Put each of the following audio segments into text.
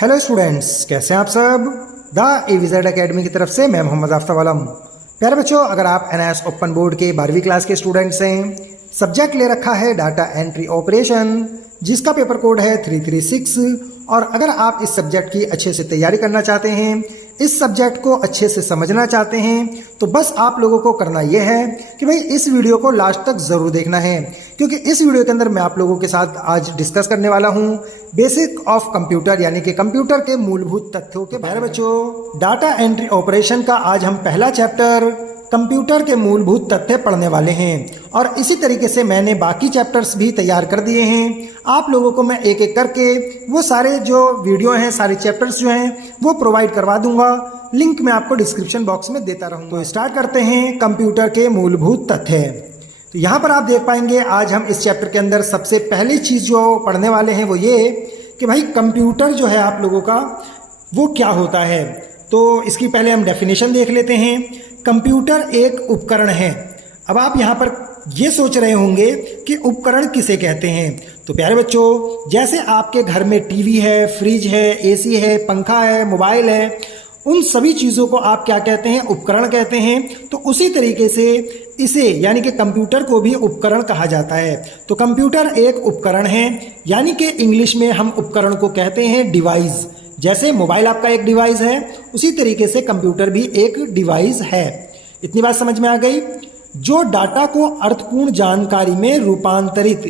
Hello students, कैसे हैं आप सब। द एविजेड एकेडमी की तरफ से मैं मोहम्मद आफ्ताब आलम। प्यारे बच्चों, अगर आप एनआईएस ओपन बोर्ड के 12वीं क्लास के स्टूडेंट्स हैं, सब्जेक्ट ले रखा है डाटा एंट्री ऑपरेशन, जिसका पेपर कोड है 336, और अगर आप इस सब्जेक्ट की अच्छे से तैयारी करना चाहते हैं, इस सब्जेक्ट को अच्छे से समझना चाहते हैं, तो बस आप लोगों को करना यह है कि भाई इस वीडियो को लास्ट तक ज़रूर देखना है, क्योंकि इस वीडियो के अंदर मैं आप लोगों के साथ आज डिस्कस करने वाला हूं बेसिक ऑफ कंप्यूटर, यानी कि कंप्यूटर के मूलभूत तथ्यों के बारे में। बच्चों, डाटा एंट्री ऑपरेशन का आज हम पहला चैप्टर कंप्यूटर के मूलभूत तथ्य पढ़ने वाले हैं, और इसी तरीके से मैंने बाकी चैप्टर्स भी तैयार कर दिए हैं। आप लोगों को मैं एक एक करके वो सारे जो वीडियो हैं, सारे चैप्टर्स जो हैं वो प्रोवाइड करवा दूंगा। लिंक मैं आपको डिस्क्रिप्शन बॉक्स में देता रहूंगा। तो स्टार्ट करते हैं कंप्यूटर के मूलभूत तथ्य। तो यहाँ पर आप देख पाएंगे आज हम इस चैप्टर के अंदर सबसे पहली चीज़ जो पढ़ने वाले हैं वो ये कि भाई कंप्यूटर जो है आप लोगों का वो क्या होता है। तो इसकी पहले हम डेफिनेशन देख लेते हैं। कंप्यूटर एक उपकरण है। अब आप यहाँ पर ये सोच रहे होंगे कि उपकरण किसे कहते हैं। तो प्यारे बच्चों, जैसे आपके घर में टीवी है, फ्रिज है, एसी है, पंखा है, मोबाइल है, उन सभी चीज़ों को आप क्या कहते हैं? उपकरण कहते हैं। तो उसी तरीके से इसे यानी कि कंप्यूटर को भी उपकरण कहा जाता है। तो कंप्यूटर एक उपकरण है, यानी कि इंग्लिश में हम उपकरण को कहते हैं डिवाइस। जैसे मोबाइल आपका एक डिवाइस है, उसी तरीके से कंप्यूटर भी एक डिवाइस है। इतनी बात समझ में आ गई। जो डाटा को अर्थपूर्ण जानकारी में रूपांतरित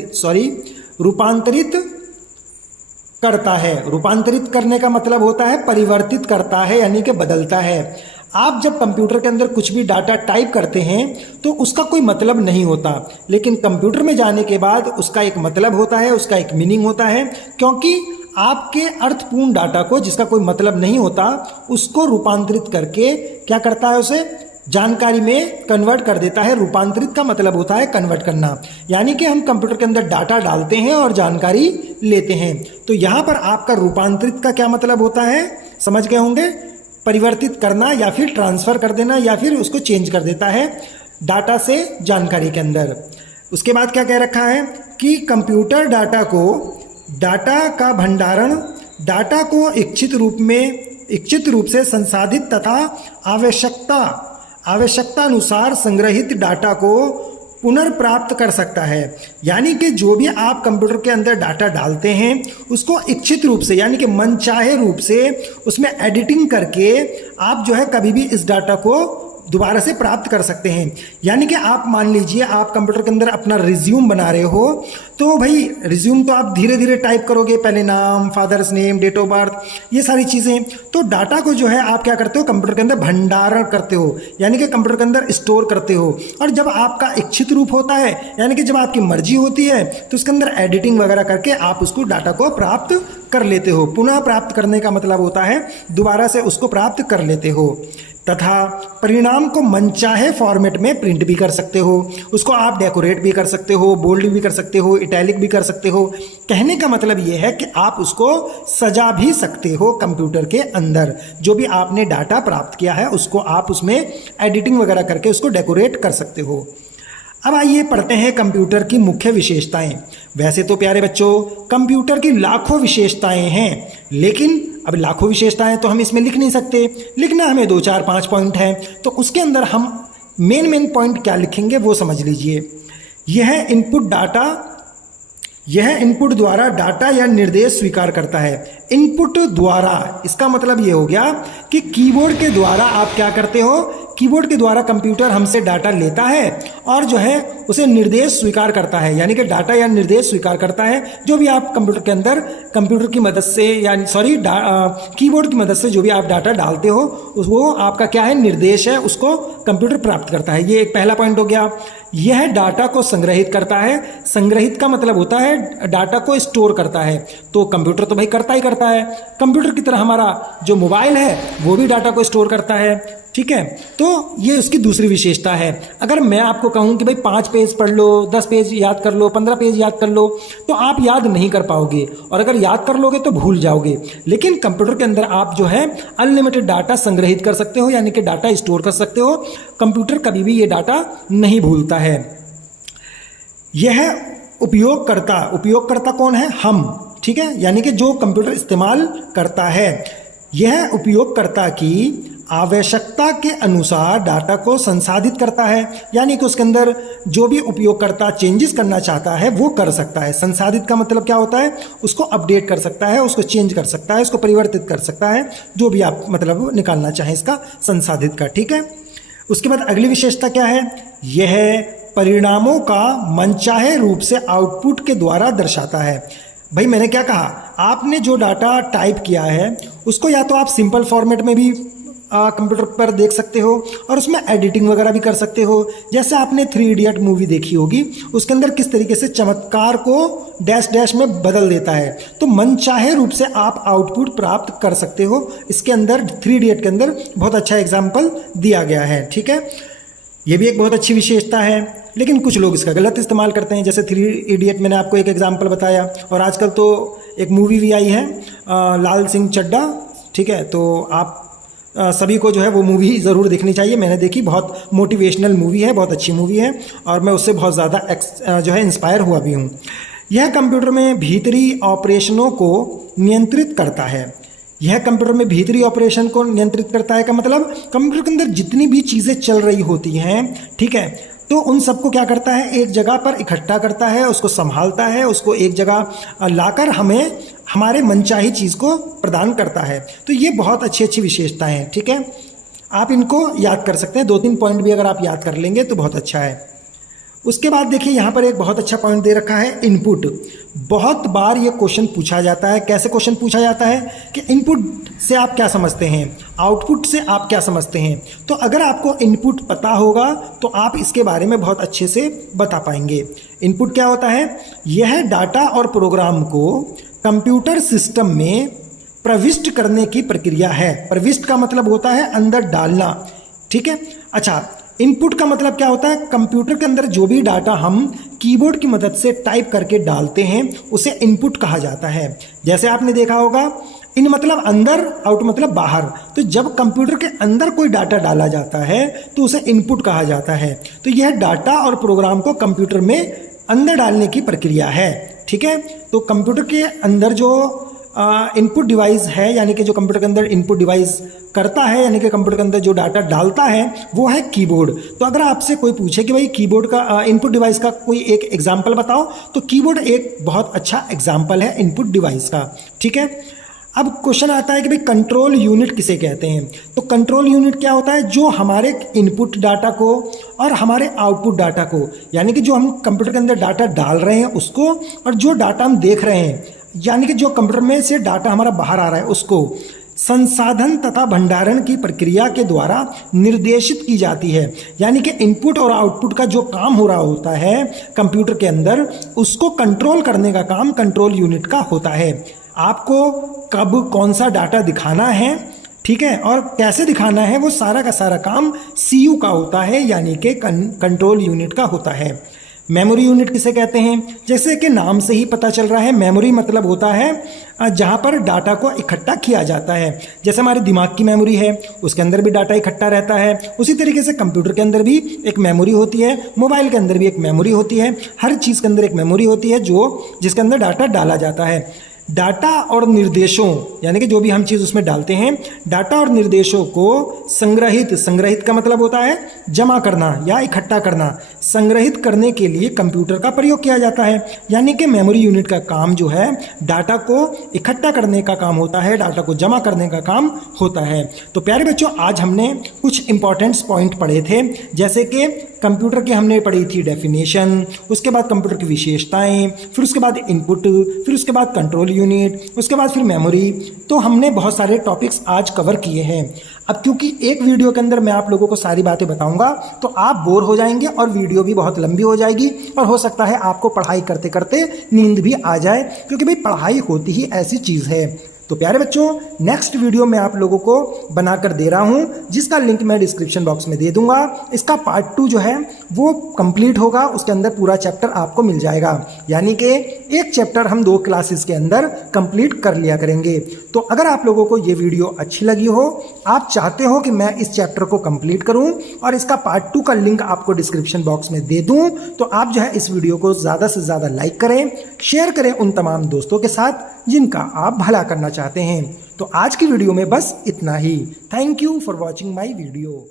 करता है। रूपांतरित करने का मतलब होता है परिवर्तित करता है, यानी कि बदलता है। आप जब कंप्यूटर के अंदर कुछ भी डाटा टाइप करते हैं तो उसका कोई मतलब नहीं होता, लेकिन कंप्यूटर में जाने के बाद उसका एक मतलब होता है, उसका एक मीनिंग होता है, क्योंकि आपके अर्थपूर्ण डाटा को, जिसका कोई मतलब नहीं होता, उसको रूपांतरित करके क्या करता है? उसे जानकारी में कन्वर्ट कर देता है। रूपांतरित का मतलब होता है कन्वर्ट करना, यानी कि हम कंप्यूटर के अंदर डाटा डालते हैं और जानकारी लेते हैं। तो यहाँ पर आपका रूपांतरित का क्या मतलब होता है, समझ गए होंगे? परिवर्तित करना या फिर ट्रांसफर कर देना या फिर उसको चेंज कर देता है डाटा से जानकारी के अंदर। उसके बाद क्या कह रखा है कि कंप्यूटर डाटा का भंडारण, डाटा को इच्छित रूप से संसाधित तथा आवश्यकता अनुसार संग्रहित डाटा को पुनर्प्राप्त कर सकता है। यानी कि जो भी आप कंप्यूटर के अंदर डाटा डालते हैं उसको इच्छित रूप से, यानी कि मनचाहे रूप से उसमें एडिटिंग करके आप जो है कभी भी इस डाटा को दोबारा से प्राप्त कर सकते हैं। यानी कि आप मान लीजिए आप कंप्यूटर के अंदर अपना रिज्यूम बना रहे हो, तो भाई रिज्यूम तो आप धीरे धीरे टाइप करोगे, पहले नाम, father's name, date of birth, ये सारी चीज़ें। तो डाटा को जो है आप क्या करते हो? कंप्यूटर के अंदर भंडारण करते हो, यानी कि कंप्यूटर के अंदर स्टोर करते हो। और जब आपका इच्छित रूप होता है, यानी कि जब आपकी मर्जी होती है, तो उसके अंदर एडिटिंग वगैरह करके आप उसको डाटा को प्राप्त कर लेते हो। पुनः प्राप्त करने का मतलब होता है दोबारा से उसको प्राप्त कर लेते हो, तथा परिणाम को मनचाहे फॉर्मेट में प्रिंट भी कर सकते हो। उसको आप डेकोरेट भी कर सकते हो, बोल्ड भी कर सकते हो, इटैलिक भी कर सकते हो। कहने का मतलब ये है कि आप उसको सजा भी सकते हो। कंप्यूटर के अंदर जो भी आपने डाटा प्राप्त किया है उसको आप उसमें एडिटिंग वगैरह करके उसको डेकोरेट कर सकते हो। अब आइए पढ़ते हैं कंप्यूटर की मुख्य विशेषताएं। वैसे तो प्यारे बच्चों कंप्यूटर की लाखों विशेषताएं हैं, लेकिन अब लाखों विशेषताएं तो हम इसमें लिख नहीं सकते, लिखना हमें 2, 4, 5 पॉइंट है। तो उसके अंदर हम मेन पॉइंट क्या लिखेंगे वो समझ लीजिए। यह इनपुट द्वारा डाटा या निर्देश स्वीकार करता है। इनपुट द्वारा, इसका मतलब ये हो गया कि कीबोर्ड के द्वारा आप क्या करते हो? कीबोर्ड के द्वारा कंप्यूटर हमसे डाटा लेता है और जो है उसे निर्देश स्वीकार करता है, यानी कि डाटा या निर्देश स्वीकार करता है। जो भी आप कंप्यूटर के अंदर कंप्यूटर की मदद से कीबोर्ड की मदद से जो भी आप डाटा डालते हो वो आपका क्या है? निर्देश है, उसको कंप्यूटर प्राप्त करता है। ये एक पहला पॉइंट हो गया। यह डाटा को संग्रहित करता है। संग्रहित का मतलब होता है डाटा को स्टोर करता है। तो कंप्यूटर तो भाई करता ही करता है। कंप्यूटर की तरह हमारा जो मोबाइल है वो भी डाटा को स्टोर करता है, ठीक है। तो ये उसकी दूसरी विशेषता है। अगर मैं आपको कहूं कि भाई 5 पेज पढ़ लो, 10 पेज याद कर लो, 15 पेज याद कर लो, तो आप याद नहीं कर पाओगे, और अगर याद कर लोगे तो भूल जाओगे। लेकिन कंप्यूटर के अंदर आप जो है अनलिमिटेड डाटा संग्रहित कर सकते हो, यानी कि डाटा स्टोर कर सकते हो। कंप्यूटर कभी भी ये डाटा नहीं भूलता है। यह उपयोगकर्ता कौन है? हम, ठीक है, यानी कि जो कंप्यूटर इस्तेमाल करता है यह उपयोगकर्ता की आवश्यकता के अनुसार डाटा को संसाधित करता है, यानी कि उसके अंदर जो भी उपयोगकर्ता चेंजेस करना चाहता है वो कर सकता है। संसाधित का मतलब क्या होता है, उसको अपडेट कर सकता है, उसको चेंज कर सकता है, उसको परिवर्तित कर सकता है, जो भी आप मतलब निकालना चाहें इसका संसाधित का, ठीक है। उसके बाद अगली विशेषता क्या है, यह परिणामों का मनचाहे रूप से आउटपुट के द्वारा दर्शाता है। भाई मैंने क्या कहा, आपने जो डाटा टाइप किया है उसको या तो आप सिंपल फॉर्मेट में भी कंप्यूटर पर देख सकते हो और उसमें एडिटिंग वगैरह भी कर सकते हो। जैसे आपने 3 इडियट मूवी देखी होगी, उसके अंदर किस तरीके से चमत्कार को डैश डैश में बदल देता है, तो मनचाहे रूप से आप आउटपुट प्राप्त कर सकते हो। इसके अंदर 3 इडियट के अंदर बहुत अच्छा एग्जाम्पल दिया गया है, ठीक है। ये भी एक बहुत अच्छी विशेषता है, लेकिन कुछ लोग इसका गलत इस्तेमाल करते हैं। जैसे 3 इडियट मैंने आपको एक एग्जाम्पल बताया, और आजकल तो एक मूवी भी आई है लाल सिंह चड्ढा, ठीक है। तो आप सभी को जो है वो मूवी ज़रूर देखनी चाहिए। मैंने देखी, बहुत मोटिवेशनल मूवी है, बहुत अच्छी मूवी है, और मैं उससे बहुत ज़्यादा जो है इंस्पायर हुआ भी हूँ। यह कंप्यूटर में भीतरी ऑपरेशनों को नियंत्रित करता है। यह कंप्यूटर में भीतरी ऑपरेशन को नियंत्रित करता है का मतलब कंप्यूटर के अंदर जितनी भी चीज़ें चल रही होती हैं, ठीक है, तो उन सबको क्या करता है, एक जगह पर इकट्ठा करता है, उसको संभालता है, उसको एक जगह लाकर हमें हमारे मनचाही चीज़ को प्रदान करता है। तो ये बहुत अच्छी अच्छी विशेषताएं हैं, ठीक है। आप इनको याद कर सकते हैं, 2-3 पॉइंट भी अगर आप याद कर लेंगे तो बहुत अच्छा है। उसके बाद देखिए यहाँ पर एक बहुत अच्छा पॉइंट दे रखा है, इनपुट। बहुत बार ये क्वेश्चन पूछा जाता है। कैसे क्वेश्चन पूछा जाता है कि इनपुट से आप क्या समझते हैं, आउटपुट से आप क्या समझते हैं। तो अगर आपको इनपुट पता होगा तो आप इसके बारे में बहुत अच्छे से बता पाएंगे। इनपुट क्या होता है, यह डाटा और प्रोग्राम को कंप्यूटर सिस्टम में प्रविष्ट करने की प्रक्रिया है। प्रविष्ट का मतलब होता है अंदर डालना, ठीक है। अच्छा, इनपुट का मतलब क्या होता है, कंप्यूटर के अंदर जो भी डाटा हम कीबोर्ड की मदद से टाइप करके डालते हैं उसे इनपुट कहा जाता है। जैसे आपने देखा होगा, इन मतलब अंदर, आउट मतलब बाहर। तो जब कंप्यूटर के अंदर कोई डाटा डाला जाता है तो उसे इनपुट कहा जाता है। तो यह डाटा और प्रोग्राम को कंप्यूटर में अंदर डालने की प्रक्रिया है, ठीक है। तो कंप्यूटर के अंदर जो इनपुट डिवाइस है, यानी कि जो कंप्यूटर के अंदर इनपुट डिवाइस करता है, यानी कि कंप्यूटर के अंदर जो डाटा डालता है वो है कीबोर्ड। तो अगर आपसे कोई पूछे कि भाई कीबोर्ड का इनपुट डिवाइस का कोई एक एग्जांपल बताओ, तो कीबोर्ड एक बहुत अच्छा एग्जांपल है इनपुट डिवाइस का, ठीक है। अब क्वेश्चन आता है कि भाई कंट्रोल यूनिट किसे कहते हैं। तो कंट्रोल यूनिट क्या होता है, जो हमारे इनपुट डाटा को और हमारे आउटपुट डाटा को, यानी कि जो हम कंप्यूटर के अंदर डाटा डाल रहे हैं उसको, और जो डाटा हम देख रहे हैं, यानी कि जो कंप्यूटर में से डाटा हमारा बाहर आ रहा है उसको संसाधन तथा भंडारण की प्रक्रिया के द्वारा निर्देशित की जाती है। यानी कि इनपुट और आउटपुट का जो काम हो रहा होता है कंप्यूटर के अंदर, उसको कंट्रोल करने का काम कंट्रोल यूनिट का होता है। आपको कब कौन सा डाटा दिखाना है, ठीक है, और कैसे दिखाना है, वो सारा का सारा काम सीयू का होता है, यानी कि कंट्रोल यूनिट का होता है। मेमोरी यूनिट किसे कहते हैं, जैसे कि नाम से ही पता चल रहा है, मेमोरी मतलब होता है जहाँ पर डाटा को इकट्ठा किया जाता है। जैसे हमारे दिमाग की मेमोरी है, उसके अंदर भी डाटा इकट्ठा रहता है, उसी तरीके से कंप्यूटर के अंदर भी एक मेमोरी होती है, मोबाइल के अंदर भी एक मेमोरी होती है, हर चीज़ के अंदर एक मेमोरी होती है जिसके अंदर डाटा डाला जाता है। डाटा और निर्देशों, यानी कि जो भी हम चीज़ उसमें डालते हैं, डाटा और निर्देशों को संग्रहित का मतलब होता है जमा करना या इकट्ठा करना, संग्रहित करने के लिए कंप्यूटर का प्रयोग किया जाता है। यानी कि मेमोरी यूनिट का काम जो है डाटा को इकट्ठा करने का काम होता है, डाटा को जमा करने का काम होता है। तो प्यारे बच्चों, आज हमने कुछ इंपॉर्टेंट पॉइंट पढ़े थे, जैसे कि कंप्यूटर की हमने पढ़ी थी डेफिनेशन, उसके बाद कंप्यूटर की विशेषताएं, फिर उसके बाद इनपुट, फिर उसके बाद कंट्रोल यूनिट, उसके बाद फिर मेमोरी। तो हमने बहुत सारे टॉपिक्स आज कवर किए हैं। अब क्योंकि एक वीडियो के अंदर मैं आप लोगों को सारी बातें बताऊंगा तो आप बोर हो जाएंगे और वीडियो भी बहुत लंबी हो जाएगी, और हो सकता है आपको पढ़ाई करते करते नींद भी आ जाए, क्योंकि भाई पढ़ाई होती ही ऐसी चीज़ है। तो प्यारे बच्चों, नेक्स्ट वीडियो मैं आप लोगों को बनाकर दे रहा हूं, जिसका लिंक मैं डिस्क्रिप्शन बॉक्स में दे दूंगा। इसका पार्ट 2 जो है वो कंप्लीट होगा, उसके अंदर पूरा चैप्टर आपको मिल जाएगा, यानी कि एक चैप्टर हम 2 क्लासेस के अंदर कंप्लीट कर लिया करेंगे। तो अगर आप लोगों को ये वीडियो अच्छी लगी हो, आप चाहते हो कि मैं इस चैप्टर को कंप्लीट करूं और इसका पार्ट 2 का लिंक आपको डिस्क्रिप्शन बॉक्स में दे दूं, तो आप जो है इस वीडियो को ज्यादा से ज्यादा लाइक करें, शेयर करें उन तमाम दोस्तों के साथ जिनका आप भला करना चाहते हैं। तो आज की वीडियो में बस इतना ही। Thank you for watching my video.